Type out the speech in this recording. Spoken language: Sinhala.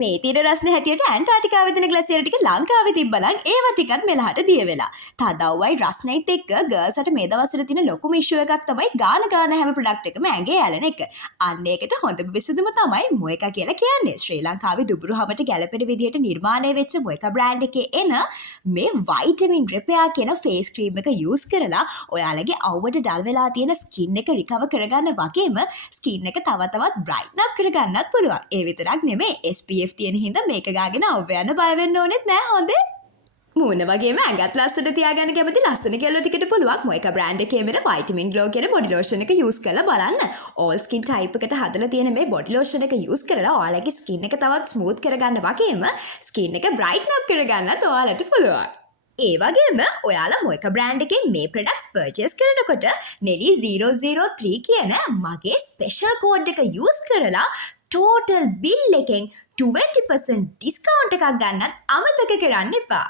මේ තියෙන රස්න හැටියට ඇන්ටාටිකාවේ තියෙන ග්ලැසියර් ටික ලංකාවේ තිබ්බනම් ඒවා ටිකත් මෙලහට දිය වෙලා. තදව්වයි රස්නෙත් එක්ක ගර්ල්ස්ට මේ දවස්වල තියෙන ලොකුම ඉෂුව එකක් තමයි ගාන හැම ප්‍රොඩක්ට් එකම ඇඟේ ඇලෙන එක. අන්න ඒකට හොඳම විසඳුම තමයි මොයකා කියලා කියන්නේ. ශ්‍රී ලංකාවේ දුබුරුහමට ගැලපෙන විදියට නිර්මාණය වෙච්ච මොයකා බ්‍රෑන්ඩ් එකේ එන මේ වයිටමින් රිපෙයාර් කියන ෆේස් ක්‍රීම් එක යූස් කරලා ඔයාලගේ අවුවට ඩල් වෙලා තියෙන ස්කින් එක රිකවර් කරගන්න වගේම ස්කින් එක තව තවත් බ්‍රයිට්න් අප් කරගන්නත් පුළුවන්. ඒ විතරක් නෙමෙයි SPF තියෙන හින්දා මේක ගාගෙන අවුව යන්න බය වෙන්න ඕනෙත් නෑ හොඳේ. මූණ වගේම ඇඟත් ලස්සනට තියාගන්න කැමති ලස්සන කෙල්ලෝ ටිකට පුළුවන් මොයකා බ්‍රෑන්ඩ් එකේ මෙන්න වයිටමින් ග්ලෝ කියන බොඩි ලෝෂන් එක යූස් කරලා බලන්න. ඕල් ස්කින් ටයිප් එකට හදලා තියෙන මේ බොඩි ලෝෂන් එක යූස් කරලා ඔයාලගේ ස්කින් එක තවත් ස්මූත් කරගන්න වගේම ස්කින් එක බ්‍රයිට්න් අප් කරගන්නත් ඔයාලට පුළුවන්. ඒ වගේම ඔයාලා මොයකා බ්‍රෑන්ඩ් එකේ මේ ප්‍රොඩක්ට්ස් පර්චේස් කරනකොට නෙලි 003 කියන මගේ ස්පෙෂල් කෝඩ් එක යූස් කරලා ටෝටල් බිල් එකෙන් 20% ඩිස්කවුන්ට් එකක් ගන්නත් අමතක කරන්න එපා.